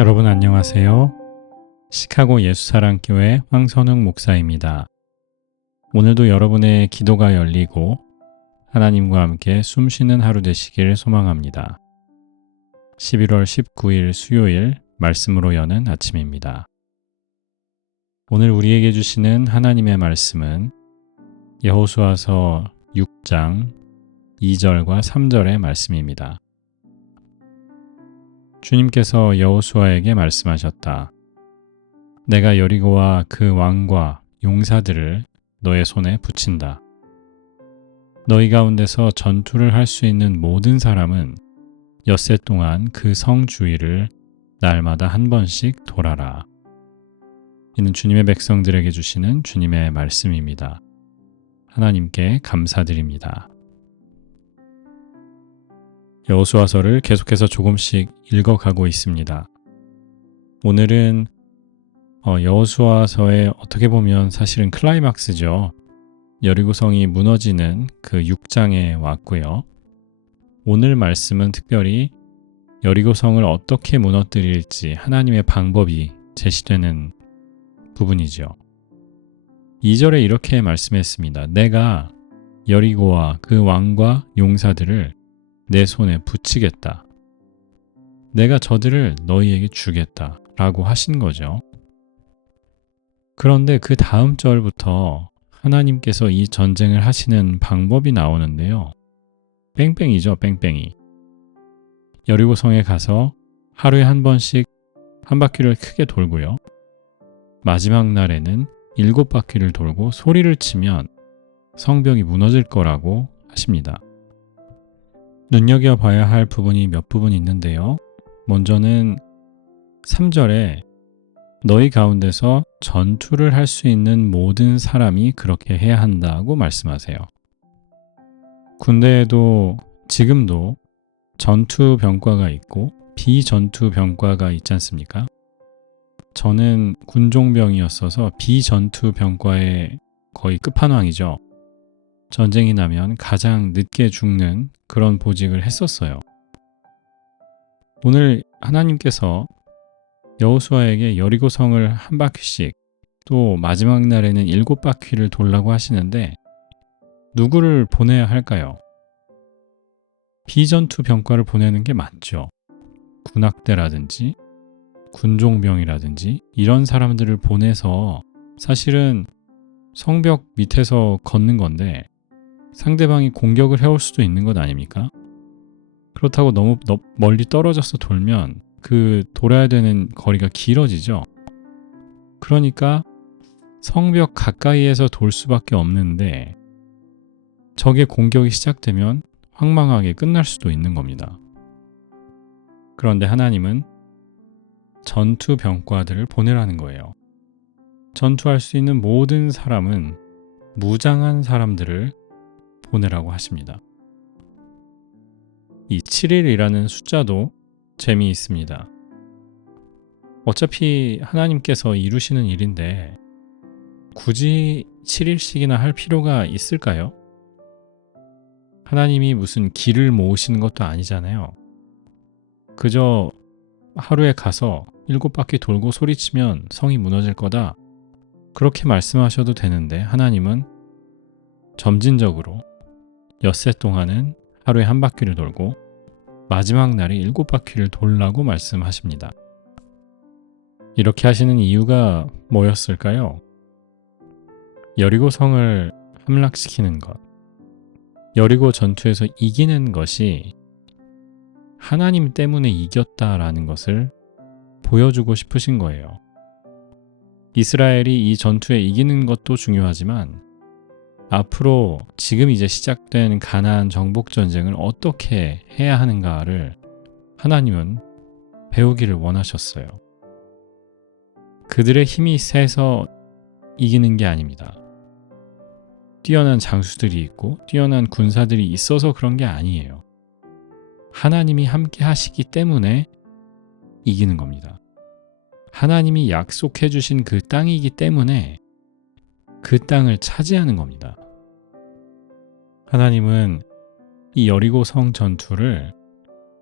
여러분 안녕하세요. 시카고 예수사랑교회 황선웅 목사입니다. 오늘도 여러분의 기도가 열리고 하나님과 함께 숨쉬는 하루 되시길 소망합니다. 11월 19일 수요일 말씀으로 여는 아침입니다. 오늘 우리에게 주시는 하나님의 말씀은 여호수아서 6장 2절과 3절의 말씀입니다. 주님께서 여호수아에게 말씀하셨다. 내가 여리고와 그 왕과 용사들을 너의 손에 붙인다. 너희 가운데서 전투를 할 수 있는 모든 사람은 엿새 동안 그 성 주위를 날마다 한 번씩 돌아라. 이는 주님의 백성들에게 주시는 주님의 말씀입니다. 하나님께 감사드립니다. 여호수아서를 계속해서 조금씩 읽어가고 있습니다. 오늘은 여호수아서의 어떻게 보면 사실은 클라이막스죠. 여리고성이 무너지는 그 6장에 왔고요. 오늘 말씀은 특별히 여리고성을 어떻게 무너뜨릴지 하나님의 방법이 제시되는 부분이죠. 2절에 이렇게 말씀했습니다. 내가 여리고와 그 왕과 용사들을 내 손에 붙이겠다. 내가 저들을 너희에게 주겠다. 라고 하신 거죠. 그런데 그 다음 절부터 하나님께서 이 전쟁을 하시는 방법이 나오는데요. 뺑뺑이죠, 뺑뺑이. 여리고성에 가서 하루에 한 번씩 한 바퀴를 크게 돌고요. 마지막 날에는 7바퀴를 돌고 소리를 치면 성벽이 무너질 거라고 하십니다. 눈여겨봐야 할 부분이 몇 부분 있는데요. 먼저는 3절에 너희 가운데서 전투를 할 수 있는 모든 사람이 그렇게 해야 한다고 말씀하세요. 군대에도 지금도 전투병과가 있고 비전투병과가 있지 않습니까? 저는 군종병이었어서 비전투병과의 거의 끝판왕이죠. 전쟁이 나면 가장 늦게 죽는 그런 보직을 했었어요. 오늘 하나님께서 여호수아에게 여리고성을 한 바퀴씩 또 마지막 날에는 7바퀴를 돌라고 하시는데 누구를 보내야 할까요? 비전투 병과를 보내는 게 맞죠. 군악대라든지 군종병이라든지 이런 사람들을 보내서 사실은 성벽 밑에서 걷는 건데 상대방이 공격을 해올 수도 있는 것 아닙니까? 그렇다고 너무 멀리 떨어져서 돌면 그 돌아야 되는 거리가 길어지죠. 그러니까 성벽 가까이에서 돌 수밖에 없는데 적의 공격이 시작되면 황망하게 끝날 수도 있는 겁니다. 그런데 하나님은 전투병과들을 보내라는 거예요. 전투할 수 있는 모든 사람은 무장한 사람들을 보내라고 하십니다. 이 7일이라는 숫자도 재미있습니다. 어차피 하나님께서 이루시는 일인데 굳이 7일씩이나 할 필요가 있을까요? 하나님이 무슨 길을 모으시는 것도 아니잖아요. 그저 하루에 가서 7바퀴 돌고 소리치면 성이 무너질 거다. 그렇게 말씀하셔도 되는데 하나님은 점진적으로 엿새 동안은 하루에 한 바퀴를 돌고 마지막 날에 7바퀴를 돌라고 말씀하십니다. 이렇게 하시는 이유가 뭐였을까요? 여리고성을 함락시키는 것, 여리고 전투에서 이기는 것이 하나님 때문에 이겼다라는 것을 보여주고 싶으신 거예요. 이스라엘이 이 전투에 이기는 것도 중요하지만 앞으로 지금 이제 시작된 가나안 정복 전쟁을 어떻게 해야 하는가를 하나님은 배우기를 원하셨어요. 그들의 힘이 세서 이기는 게 아닙니다. 뛰어난 장수들이 있고 뛰어난 군사들이 있어서 그런 게 아니에요. 하나님이 함께 하시기 때문에 이기는 겁니다. 하나님이 약속해 주신 그 땅이기 때문에 그 땅을 차지하는 겁니다. 하나님은 이 여리고 성 전투를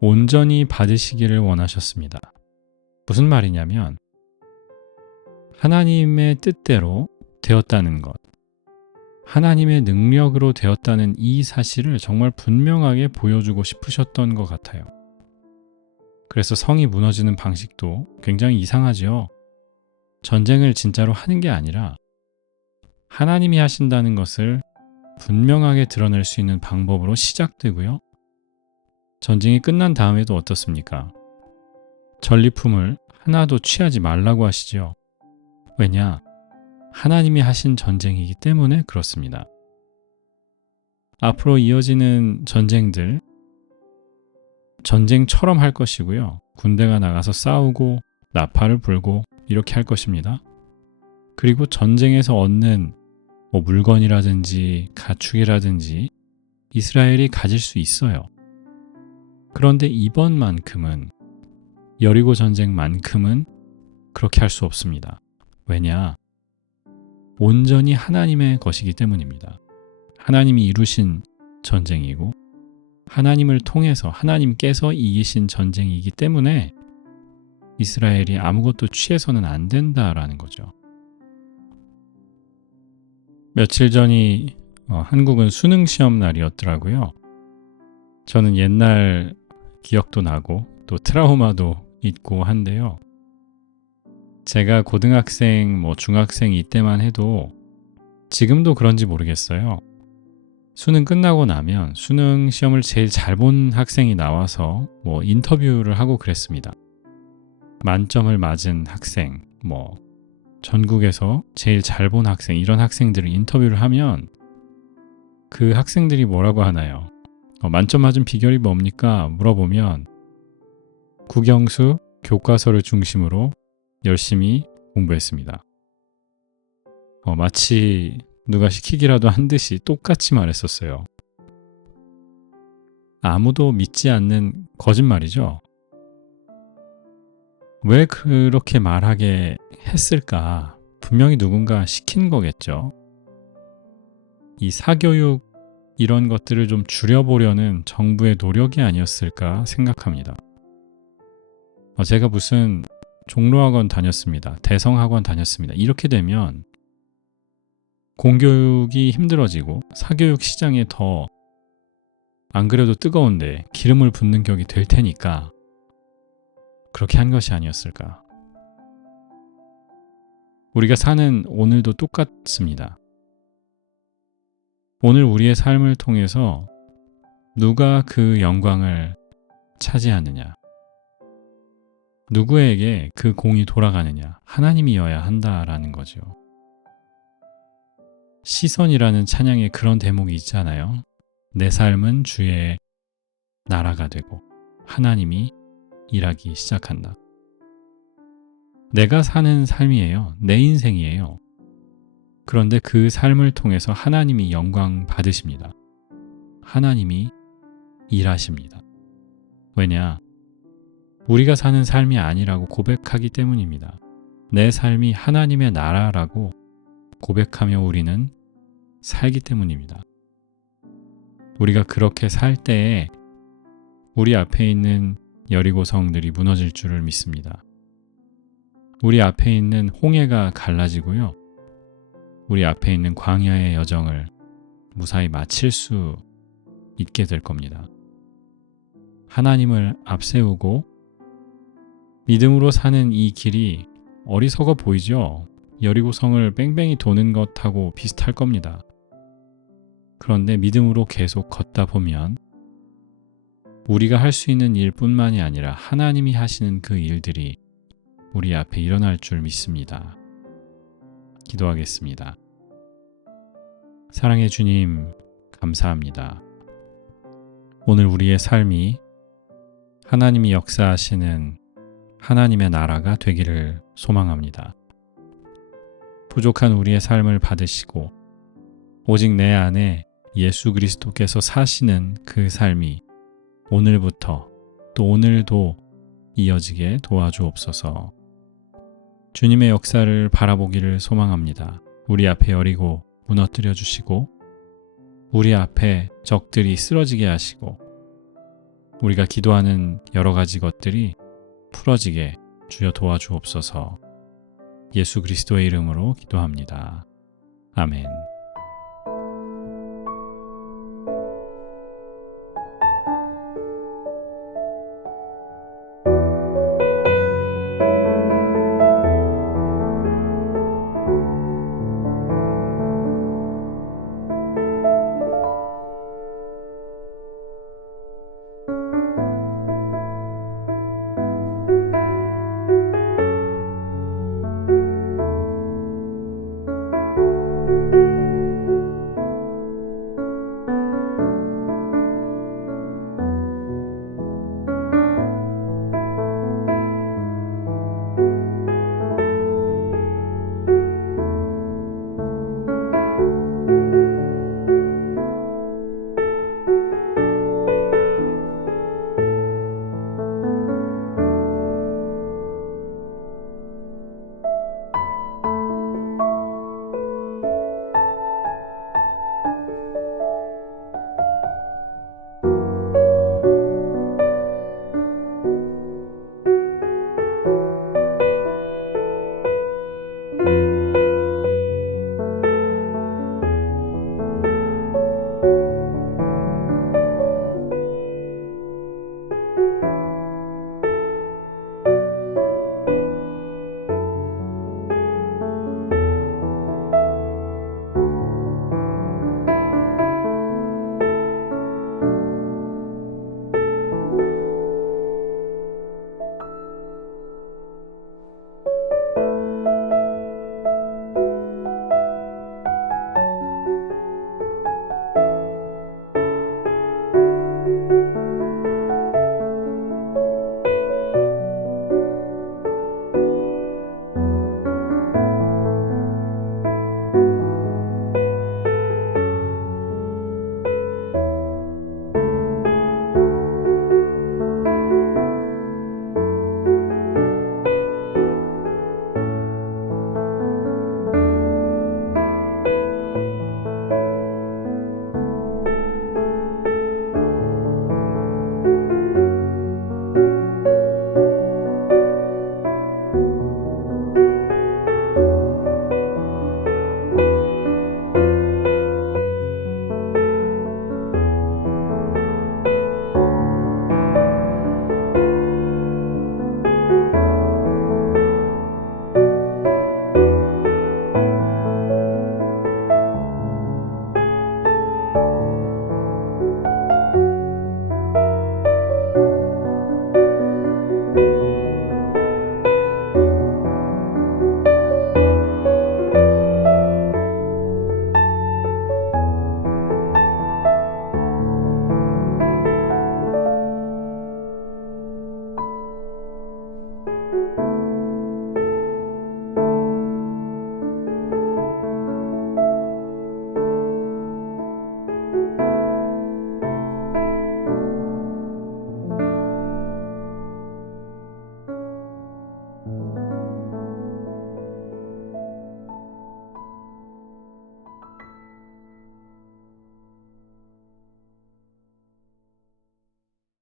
온전히 받으시기를 원하셨습니다. 무슨 말이냐면 하나님의 뜻대로 되었다는 것, 하나님의 능력으로 되었다는 이 사실을 정말 분명하게 보여주고 싶으셨던 것 같아요. 그래서 성이 무너지는 방식도 굉장히 이상하죠. 전쟁을 진짜로 하는 게 아니라 하나님이 하신다는 것을 분명하게 드러낼 수 있는 방법으로 시작되고요. 전쟁이 끝난 다음에도 어떻습니까? 전리품을 하나도 취하지 말라고 하시죠. 왜냐? 하나님이 하신 전쟁이기 때문에 그렇습니다. 앞으로 이어지는 전쟁들, 전쟁처럼 할 것이고요. 군대가 나가서 싸우고 나팔을 불고 이렇게 할 것입니다. 그리고 전쟁에서 얻는 물건이라든지 가축이라든지 이스라엘이 가질 수 있어요. 그런데 이번만큼은, 여리고 전쟁만큼은 그렇게 할 수 없습니다. 왜냐? 온전히 하나님의 것이기 때문입니다. 하나님이 이루신 전쟁이고 하나님을 통해서 하나님께서 이기신 전쟁이기 때문에 이스라엘이 아무것도 취해서는 안 된다라는 거죠. 며칠 전이 한국은 수능 시험 날이었더라고요. 저는 옛날 기억도 나고 또 트라우마도 있고 한데요. 제가 고등학생, 중학생 이때만 해도 지금도 그런지 모르겠어요. 수능 끝나고 나면 수능 시험을 제일 잘 본 학생이 나와서 인터뷰를 하고 그랬습니다. 만점을 맞은 학생, 전국에서 제일 잘 본 학생, 이런 학생들을 인터뷰를 하면 그 학생들이 뭐라고 하나요? 만점 맞은 비결이 뭡니까? 물어보면 국영수, 교과서를 중심으로 열심히 공부했습니다. 마치 누가 시키기라도 한 듯이 똑같이 말했었어요. 아무도 믿지 않는 거짓말이죠. 왜 그렇게 말하게 했을까? 분명히 누군가 시킨 거겠죠. 이 사교육 이런 것들을 좀 줄여보려는 정부의 노력이 아니었을까 생각합니다. 제가 무슨 종로학원 다녔습니다. 대성학원 다녔습니다. 이렇게 되면 공교육이 힘들어지고 사교육 시장에 더 안 그래도 뜨거운데 기름을 붓는 격이 될 테니까 그렇게 한 것이 아니었을까. 우리가 사는 오늘도 똑같습니다. 오늘 우리의 삶을 통해서 누가 그 영광을 차지하느냐, 누구에게 그 공이 돌아가느냐, 하나님이어야 한다라는 거죠. 시선이라는 찬양에 그런 대목이 있잖아요. 내 삶은 주의 나라가 되고 하나님이 일하기 시작한다. 내가 사는 삶이에요. 내 인생이에요. 그런데 그 삶을 통해서 하나님이 영광 받으십니다. 하나님이 일하십니다. 왜냐? 우리가 사는 삶이 아니라고 고백하기 때문입니다. 내 삶이 하나님의 나라라고 고백하며 우리는 살기 때문입니다. 우리가 그렇게 살 때에 우리 앞에 있는 여리고 성들이 무너질 줄을 믿습니다. 우리 앞에 있는 홍해가 갈라지고요. 우리 앞에 있는 광야의 여정을 무사히 마칠 수 있게 될 겁니다. 하나님을 앞세우고 믿음으로 사는 이 길이 어리석어 보이죠? 여리고성을 뺑뺑이 도는 것하고 비슷할 겁니다. 그런데 믿음으로 계속 걷다 보면 우리가 할 수 있는 일뿐만이 아니라 하나님이 하시는 그 일들이 우리 앞에 일어날 줄 믿습니다. 기도하겠습니다. 사랑의 주님, 감사합니다. 오늘 우리의 삶이 하나님이 역사하시는 하나님의 나라가 되기를 소망합니다. 부족한 우리의 삶을 받으시고 오직 내 안에 예수 그리스도께서 사시는 그 삶이 오늘부터 또 오늘도 이어지게 도와주옵소서. 주님의 역사를 바라보기를 소망합니다. 우리 앞에 여리고 무너뜨려 주시고 우리 앞에 적들이 쓰러지게 하시고 우리가 기도하는 여러 가지 것들이 풀어지게 주여 도와주옵소서. 예수 그리스도의 이름으로 기도합니다. 아멘.